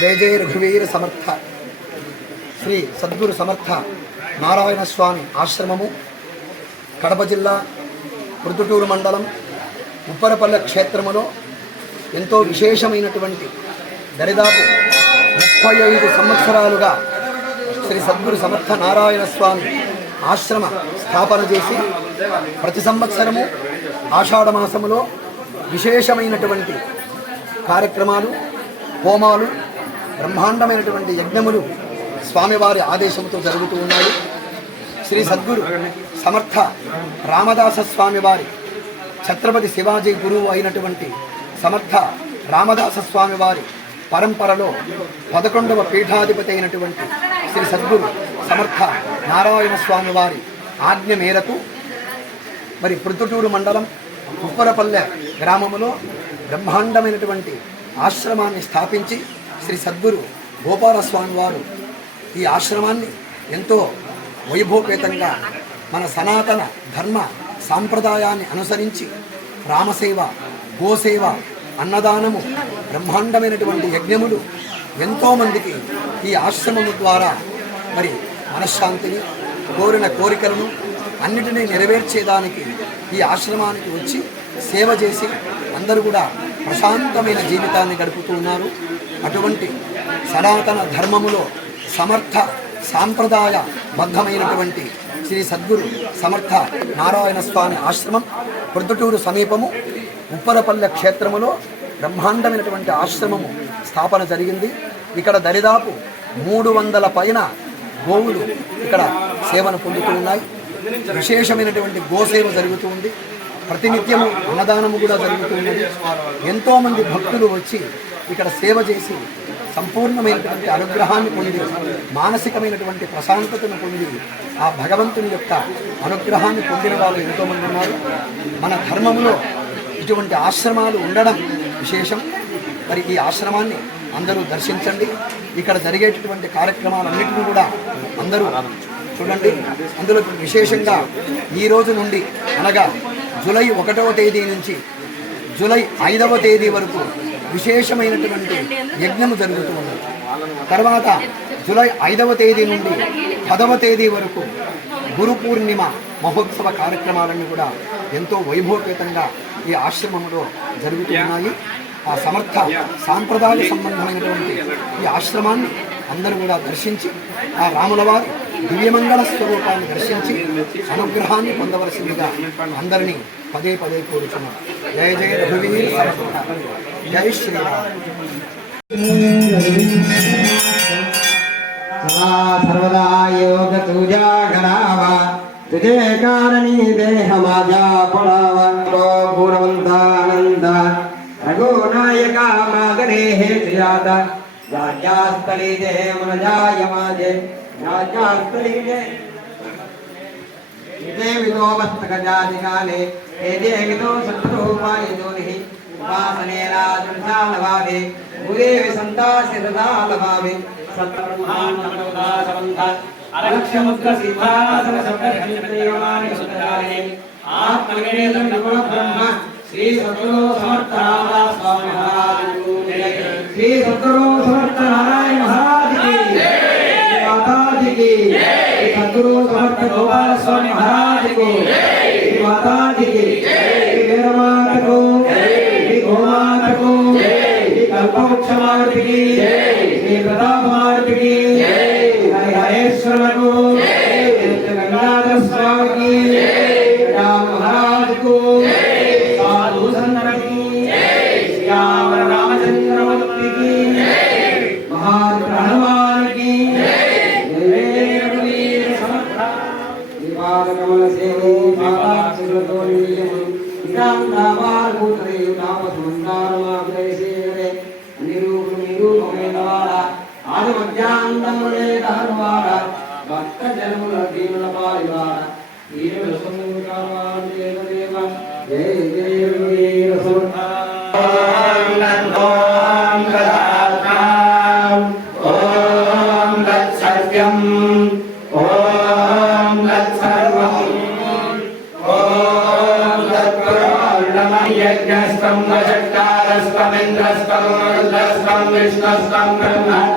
జయ రఘువీర సమర్థ. శ్రీ సద్గురు సమర్థ నారాయణ స్వామి ఆశ్రమము కడప జిల్లా మృదుటూరు మండలం ఉప్పరపల్లె క్షేత్రములో ఎంతో విశేషమైనటువంటి దరిదాపు ముప్పై ఐదు సంవత్సరాలుగా శ్రీ సద్గురు సమర్థ నారాయణ స్వామి ఆశ్రమ స్థాపన చేసి ప్రతి సంవత్సరము ఆషాఢ మాసములో విశేషమైనటువంటి కార్యక్రమాలు హోమాలు బ్రహ్మాండమైనటువంటి యజ్ఞములు స్వామివారి ఆదేశంతో జరుగుతూ ఉన్నాయి. శ్రీ సద్గురు సమర్థ రామదాస స్వామి వారి ఛత్రపతి శివాజీ గురువు అయినటువంటి సమర్థ రామదాస స్వామి వారి పరంపరలో పదకొండవ పీఠాధిపతి అయినటువంటి శ్రీ సద్గురు సమర్థ నారాయణ స్వామి వారి ఆజ్ఞ మేరకు మరి ప్రొద్దుటూరు మండలం ఉప్పరపల్లె గ్రామములో బ్రహ్మాండమైనటువంటి ఆశ్రమాన్ని స్థాపించి శ్రీ సద్గురు గోపాలస్వామి వారు ఈ ఆశ్రమాన్ని ఎంతో వైభవపేతంగా మన సనాతన ధర్మ సాంప్రదాయాన్ని అనుసరించి రామసేవ గోసేవ అన్నదానము బ్రహ్మాండమైనటువంటి యజ్ఞములు ఎంతోమందికి ఈ ఆశ్రమము ద్వారా మరి మనశ్శాంతిని కోరిన కోరికలను అన్నిటినీ నెరవేర్చేదానికి ఈ ఆశ్రమానికి వచ్చి సేవ చేసి అందరూ కూడా ప్రశాంతమైన జీవితాన్ని గడుపుతూ ఉన్నారు. అటువంటి సనాతన ధర్మములో సమర్థ సాంప్రదాయ బద్ధమైనటువంటి శ్రీ సద్గురు సమర్థ నారాయణ స్వామి ఆశ్రమం ప్రొద్దుటూరు సమీపము ఉప్పరపల్లె క్షేత్రములో బ్రహ్మాండమైనటువంటి ఆశ్రమము స్థాపన జరిగింది. ఇక్కడ దరిదాపు మూడు వందల పైన గోవులు ఇక్కడ సేవను పొందుతూ ఉన్నాయి. విశేషమైనటువంటి గోసేవ జరుగుతూ ఉంది. ప్రతినిత్యము అన్నదానము కూడా జరుగుతున్నది. ఎంతోమంది భక్తులు వచ్చి ఇక్కడ సేవ చేసి సంపూర్ణమైనటువంటి అనుగ్రహాన్ని పొంది మానసికమైనటువంటి ప్రశాంతతను పొంది ఆ భగవంతుని యొక్క అనుగ్రహాన్ని పొందిన వాళ్ళు ఎంతోమంది ఉన్నారు. మన ధర్మంలో ఇటువంటి ఆశ్రమాలు ఉండడం విశేషం. మరి ఈ ఆశ్రమాన్ని అందరూ దర్శించండి. ఇక్కడ జరిగేటటువంటి కార్యక్రమాలన్నింటినీ కూడా అందరూ చూడండి. అందులో విశేషంగా ఈ రోజు నుండి అనగా జూలై ఒకటవ తేదీ నుంచి జూలై ఐదవ తేదీ వరకు విశేషమైనటువంటి యజ్ఞము జరుగుతూ ఉంది. తర్వాత జూలై ఐదవ తేదీ నుండి పదవ తేదీ వరకు గురు పూర్ణిమ మహోత్సవ కార్యక్రమాలన్నీ కూడా ఎంతో వైభవపేతంగా ఈ ఆశ్రమంలో జరుగుతూ ఉన్నాయి. ఆ సమర్థ సాంప్రదాయ సంబంధమైనటువంటి ఈ ఆశ్రమాన్ని అందరూ కూడా దర్శించి ఆ రాముల వారి దివ్యమంగళ స్వరూపాన్ని దర్శించి అనుగ్రహాన్ని పొందవలసిందిగా అందరినీ పదే పదే కోరుతున్నాం జయ జయ రఘువీర సమర్థ జై శ్రీరామ్ सदा सर्वदा योग तुझ्या घरावा तुझे कारणी देह माझा पडावा तो गुणवंतानंद रघुनायका मागणे हे श्रियाता राजास्थळी जे मन जाय माझे രാജാസ്ത്രീലെ വിദോ മസ്തകജാതികാലേ ഏതേ വിദോ ശത്രുരൂപായ ജ്യോതിഹി उपासनेनाजुषालभावे भूरे विसन्ताशिरदालभावे सत्ब्रह्माण्डमनोदासबन्ध अलक्ष्यमुद्रसिद्धासनशब्दशब्दयोगानि आत्मनिवेदं नमो ब्रह्म श्री सद्गुरो समर्थ नारायण स्वामी महाराज श्री सद्गुरो समर्थ नारायण महाराज की श्री सद्गुरु समर्थ गोपाल स्वामी महाराज को तत्सत्यम ओम तत्सर्वम ओम तत्पुरुषोत्तम यज्ञ वीरस्त्वं वषट्कारस्त्वमिन्द्रस्त्वं रुद्रस्त्वं विष्णुस्त्वं ब्रह्मत्वं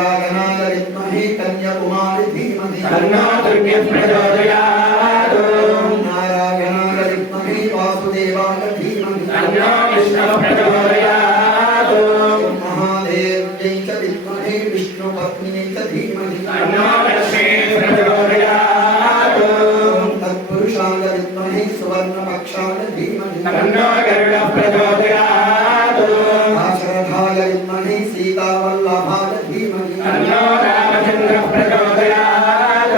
కాత్యాయనాయ విద్మహే కన్యాకుమారి ధీమహి తన్నో దుర్గ్య ప్రచోదయాత్ సీతావల్లభాయ ధీమహి తన్నో రామచంద్ర ప్రచోదయాత్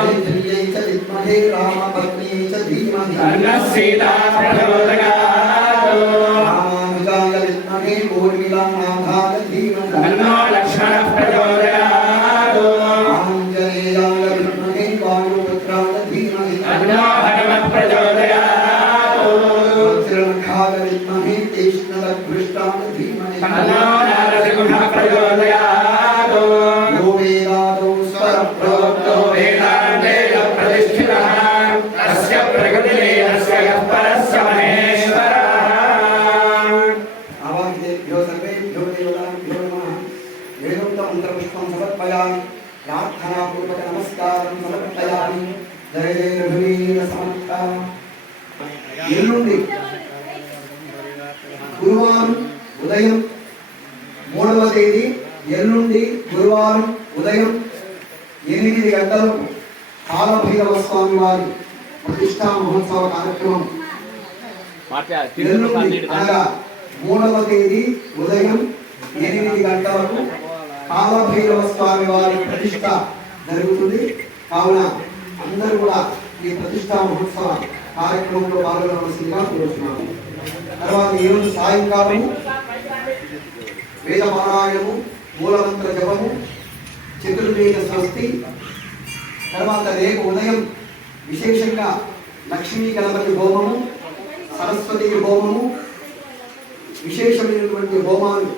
మైత్ర్యై చ విద్మహే రామపత్న్యై చ ధీమహి తన్న సీతా ప్రచోదయాత్ రామానుజాయ విద్మహే ఊర్మిళానాథాయ ధీమహి con la playa de la మూడవ తేదీ ఎల్లుండి గురువారం ఉదయం ఎనిమిది గంటలకు కాలభైరవ స్వామి వారి ప్రతిష్టా మహోత్సవ కార్యక్రమం. ఎల్లుండి అనగా మూడవ తేదీ ఉదయం ఎనిమిది గంటలకు కాలభైరవ స్వామి వారి ప్రతిష్ట జరుగుతుంది. కావున అందరూ కూడా ఈ ప్రతిష్టా మహోత్సవ కార్యక్రమంలో పాల్గొనవలసిందిగా కోరుతున్నాము తర్వాత ఈరోజు సాయంకాలము వేద పారాయణము మూలమంత్ర జపము చతుర్వేద స్వస్తి తర్వాత రేపు ఉదయం విశేషంగా లక్ష్మీ గణపతి హోమము సరస్వతి హోమము విశేషమైనటువంటి హోమాలు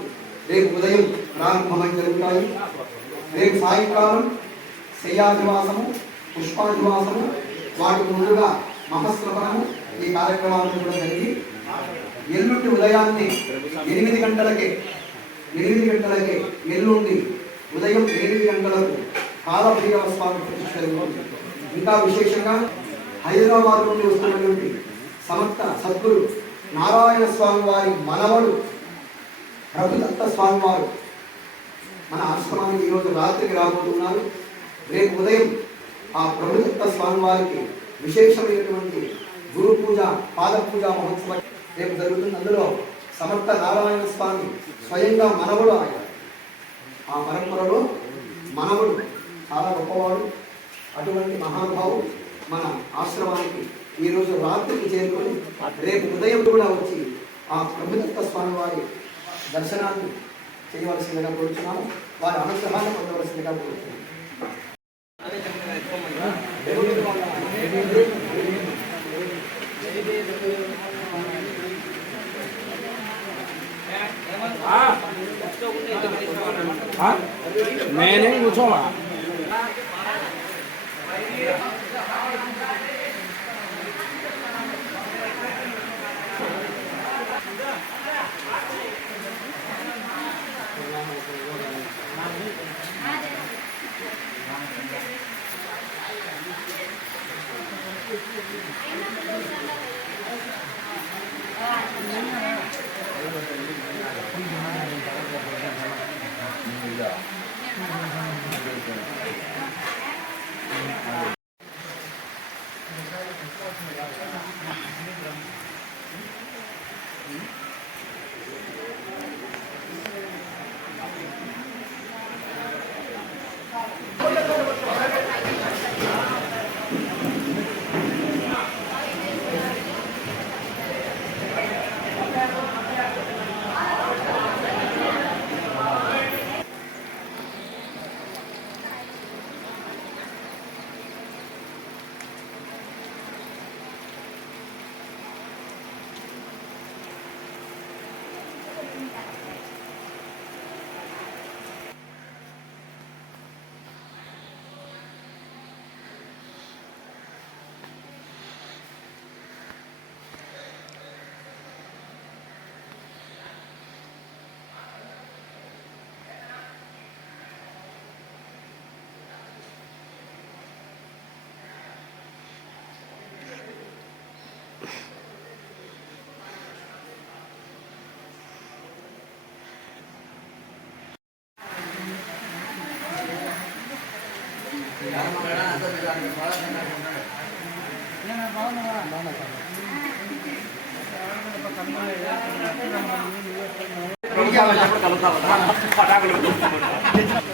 రేపు ఉదయం ప్రారంభమై జరుగుతాయి. రేపు సాయంకాలం శయ్యాధివాసము పుష్పాధివాసము వాటికి ముందుగా మహస్రవణము ఈ కార్యక్రమాలను కూడా జరిగి ఎల్లుండి ఉదయాన్నే ఎనిమిది గంటలకే ఎనిమిది గంటలకే ఎల్లుండి ఉదయం ఎనిమిది గంటలకు కాలభైరవ స్వామి ప్రతిష్ట ఇంకా విశేషంగా హైదరాబాద్ నుండి వస్తున్నటువంటి సమర్థ సద్గురు నారాయణ స్వామి వారి మనవడు ప్రభుదత్త స్వామి వారు మన ఆశ్రమానికి ఈరోజు రాత్రికి రాబోతున్నారు. రేపు ఉదయం ఆ ప్రభుదత్త స్వామి వారికి విశేషమైనటువంటి గురు పూజ పాద పూజ మహోత్సవం రేపు జరుగుతుంది. అందులో సమర్థ నారాయణ స్వామి స్వయంగా మనవుడు ఆయన. ఆ పరంపరలో మనవుడు చాలా గొప్పవాడు. అటువంటి మహానుభావుడు మన ఆశ్రమానికి ఈరోజు రాత్రికి చేరుకొని రేపు ఉదయం కూడా వచ్చి ఆ ప్రభుదత్త స్వామి వారి దర్శనాన్ని చేయవలసిందిగా కోరుతున్నాము వారి అనుగ్రహాన్ని పొందవలసిందిగా కోరుతున్నాము 啊，每年不错啊。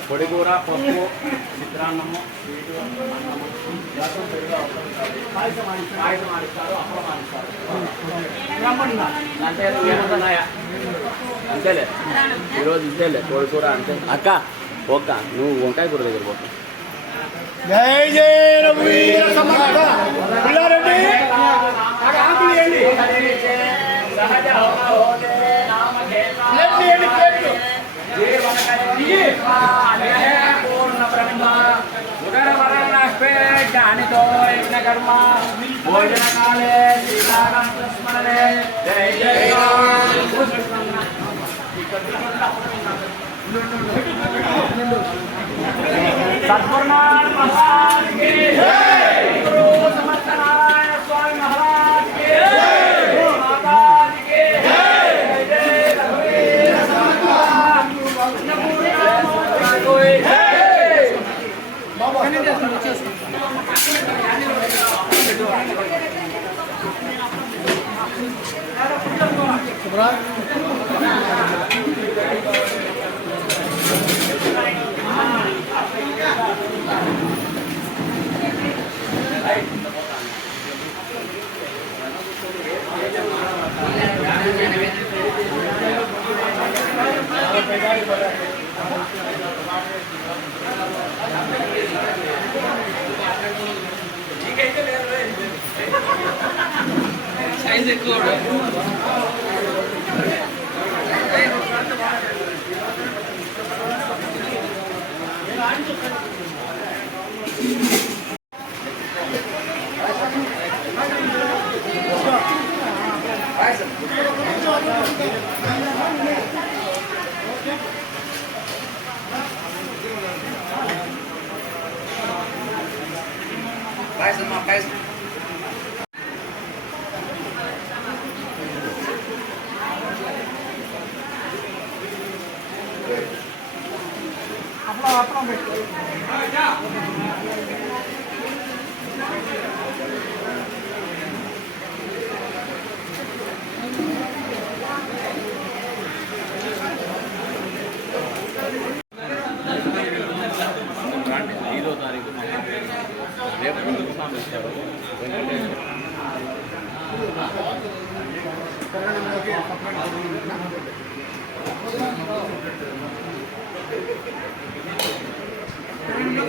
పొడిగూర పప్పు చిత్రాన్నము స్వీటు అన్నము రసం పెరుగు అవసరం కాదు. ఆడిస్తారు పాయసం ఆడిస్తారు అంటే అంతేలే. ఈరోజు ఇంతేలే కోడికూర అంతే. అక్క ఒక్క నువ్వు వంకాయ కూర దగ్గర పోతావు జై జై రఘువీర సమర్థ. పిల్లారెడ్డి. ప్లేట్లు. ఇవ్వండి, కర్మ భోజన కాలే కి జై గురు